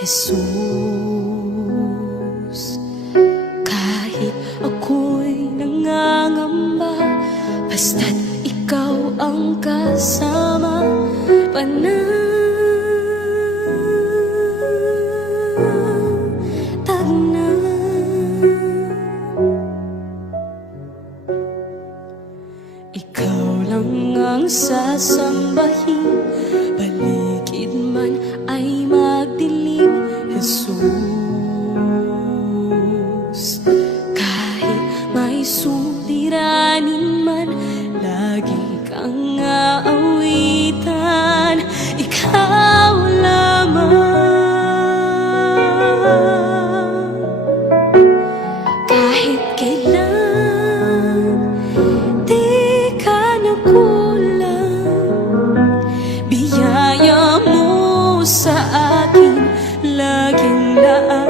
Jesus. Kahit ako'y nangangamba, basta't ikaw ang kasama, panatag na. Ikaw lang ang sasambahin, paligid man ay magdilim, Jesus. Kahit may suliranin man, lagi kang aawitan, ikaw lamang. Kahit kailan di ka nakulang, biyaya mo sa akin laging laan.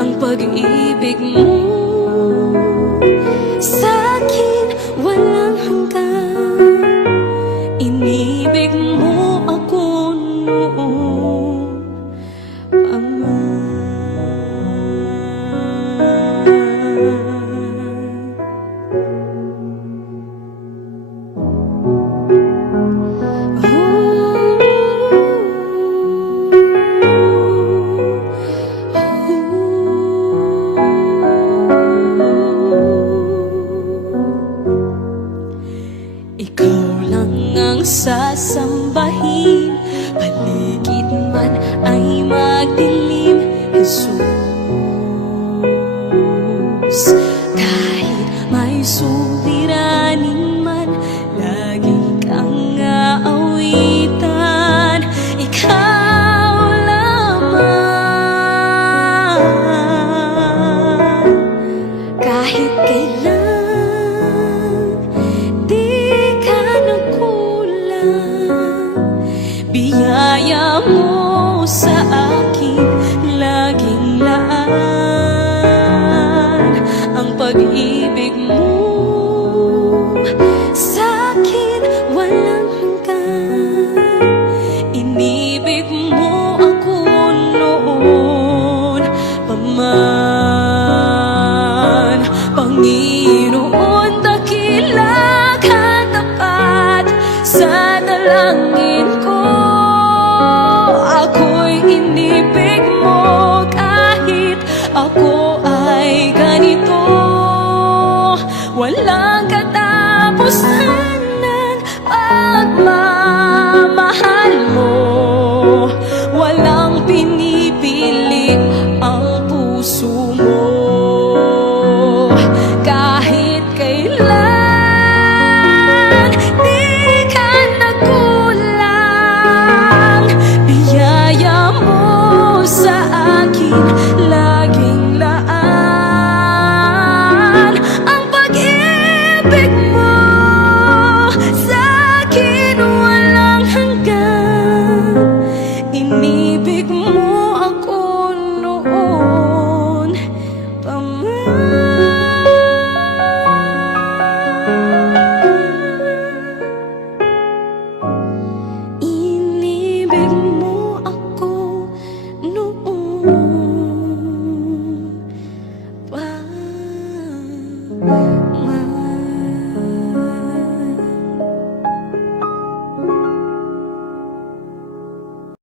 Ang pag-ibig mo sa'kin walang hanggan, inibig mo ako noon pa man. Ikaw lang ang sasambahin, paligid man ay magdilim, Jesus. Kahit may suliranin man, lagi kang aawitan, ikaw lamang. Kahit kailan di ka nakulang, biyaya mo sa akin laging laan. Ang pag-ibig mo sa'kin walang hanggan, inibig mo ako noon pa man. Panginoon, dakila ka tapat sa dalangin ko. Ako'y inibig mo kahit ako ay ganito. Walang katapusan ng pagmamahal mo, walang pinipili ang puso mo. Kahit kailan di ka nakulang, biyaya mo sa akin laging laan. Ang pag-ibig mo sa'kin walang hanggan, inibig mo ako noon pa man. Inibig mo ako noon pa man.